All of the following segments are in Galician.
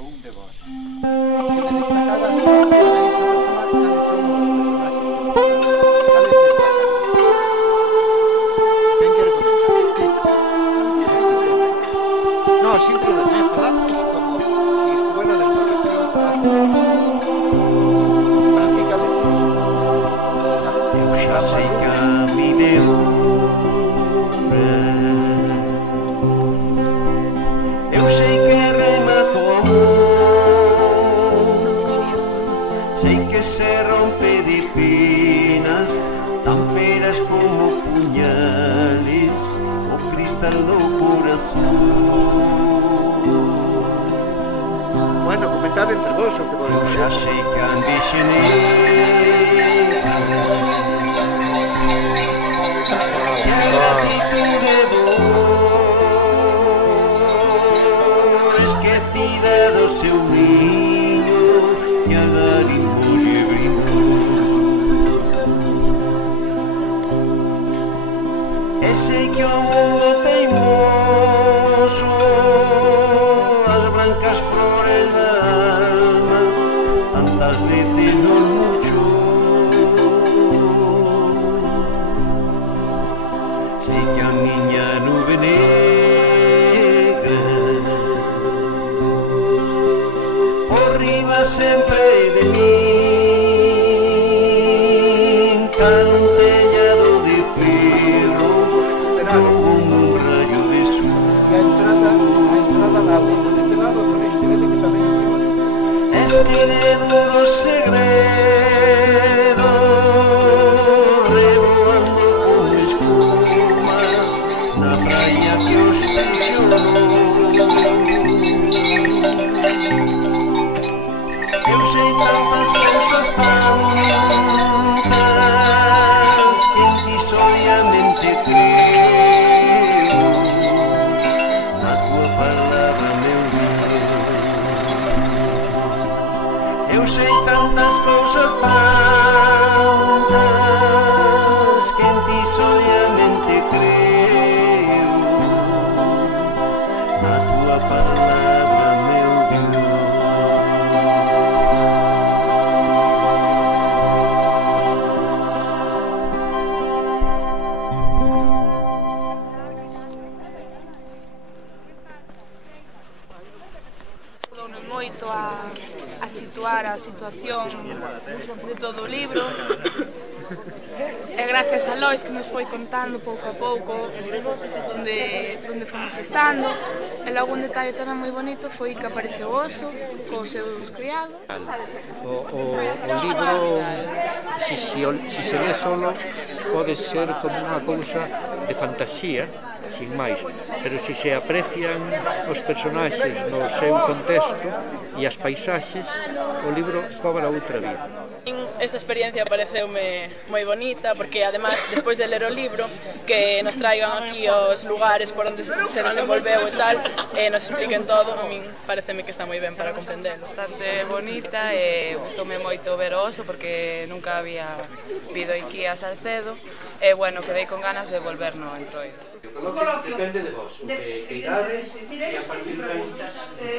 o un de vós. Que me destacara a esa persona, cales son os personaxes que vos cales destacaría. Quen quere comentar? No, sin problema, falamos como si estuviera dentro do recreo falando. Franci, cales son? Eu xa sei que a mi eu sei que remato o amor, sei que se rompe de penas tan feras como puñales o cristal do corazón. Bueno, comentad entre vos o que vos Eu xa sei que andexenei que a gratitud é dor esquecida do seu niño que a garimbo lle brindou. E sei que o mundo teimoso as blancas flores da alma tantas veces non mucho. Sei que a miña nube negra por riba sempre de min cal un tellado de ferro como un rayo de sol. E a entrada da agua por este lado, por este vede que tamén é moi bonito. Escribiendo los secretos, revoando con espumas na praia que os tensionou. Eu sei tantas cousas tantas que en ti solamente creo na tua palabra, meu Deus. Eu sei tantas cousas tantas que en ti solamente creo na tua palabra, meu Deus. Axudounos moito a situar a situación de todo o libro e gracias a Lois que nos foi contando pouco a pouco onde fomos estando. E logo un detalle tamén moi bonito foi que apareceu o oso cos seus criados. O libro, si se lee solo, pode ser como unha cousa de fantasía, sin máis, pero se se aprecian os personaxes no seu contexto e as paisaxes, o libro cobra outra vida. Esta experiencia pareceume moi bonita porque ademais, despois de ler o libro, que nos traigan aquí os lugares por onde se desenvolveu e tal, e nos expliquen todo, a min pareceme que está moi ben para comprendelo. Bastante bonita e gustoume moito ver o oso porque nunca había vido aquí a Salcedo e bueno, quedei con ganas de volver no Entroido. Depende de vos, que idades e a partir de preguntas.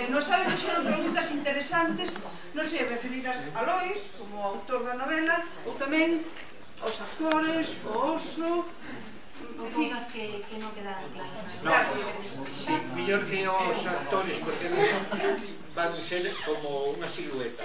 Nos saben fixeron preguntas interesantes, non sei, referidas a Lois, como autor da novela, ou tamén aos actores, o oso, ou cousas que non quedaron claras. Sí, mellor que os actores, porque van ser como unha silueta.